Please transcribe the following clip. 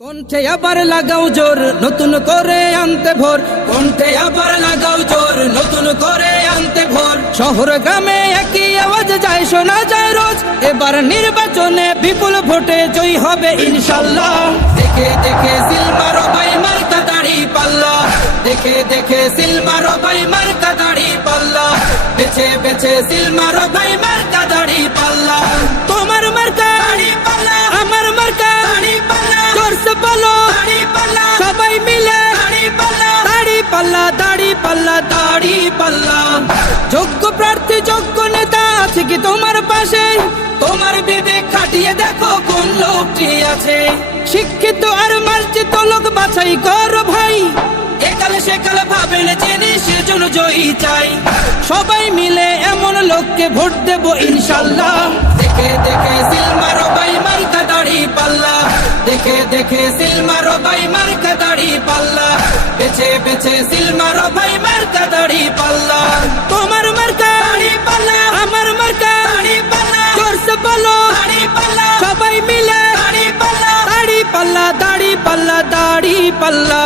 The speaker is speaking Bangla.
কণ্ঠে আবার লাগাও জোর নতুন করে আনতে ভোর, কণ্ঠে আবার লাগাও জোর নতুন করে আনতে ভোর। শহর গ্রামে একই আওয়াজ যায় শোনা যায় রোজ, এবার নির্বাচনে বিপুল ভোটে জয়ী হবে ইনশাল্লাহ। দেখে দেখে সিল মারো ভাই মার্কা দাড়ি পাল্লা, দেখে দেখে সিল মারো ভাই মার্কা দাড়ি পাল্লা, বেছে বেছে সিল মারো ভাই মার্কা দাড়ি পাল্লা। তোমার মার্কা দাড়ি পাল্লা, আমার মার্কা দাড়ি পাল্লা, জোরসে বলো দাড়ি পাল্লা, সবাই মিলে দাড়ি পাল্লা, দাড়ি পাল্লা, দাড়ি পাল্লা, দাড়ি পাল্লা। যোগ্য প্রার্থী যোগ্য নেতা আছে কি তোমার পাশে? তোমার বিবেক খাটিয়ে দেখো কোন লোকটি আছে। শিক্ষিত আর মার্জিত লোক বাছাই করো ভাই, একালে সেকালে ভাবেন জেনে সেজন্য জয়ী চাই। সবাই মিলে এমন লোককে ভোট দেব ইনশাল্লাহ। দেখে দেখে সিল মারো ভাই মার্কা দাড়ি পাল্লা, দেখে দেখে সিল মারো ভাই মার্কা দাড়ি পাল্লা, বেছে বেছে সিল মারো ভাই মার্কা দাড়ি পাল্লা। তোমার মার্কা দাড়ি পাল্লা, আমার মার্কা দাড়ি পাল্লা, জোরসে বলো দাড়ি পাল্লা, সবাই মিলে দাড়ি পাল্লা, দাড়ি পাল্লা, দাড়ি পাল্লা, দাড়ি পাল্লা।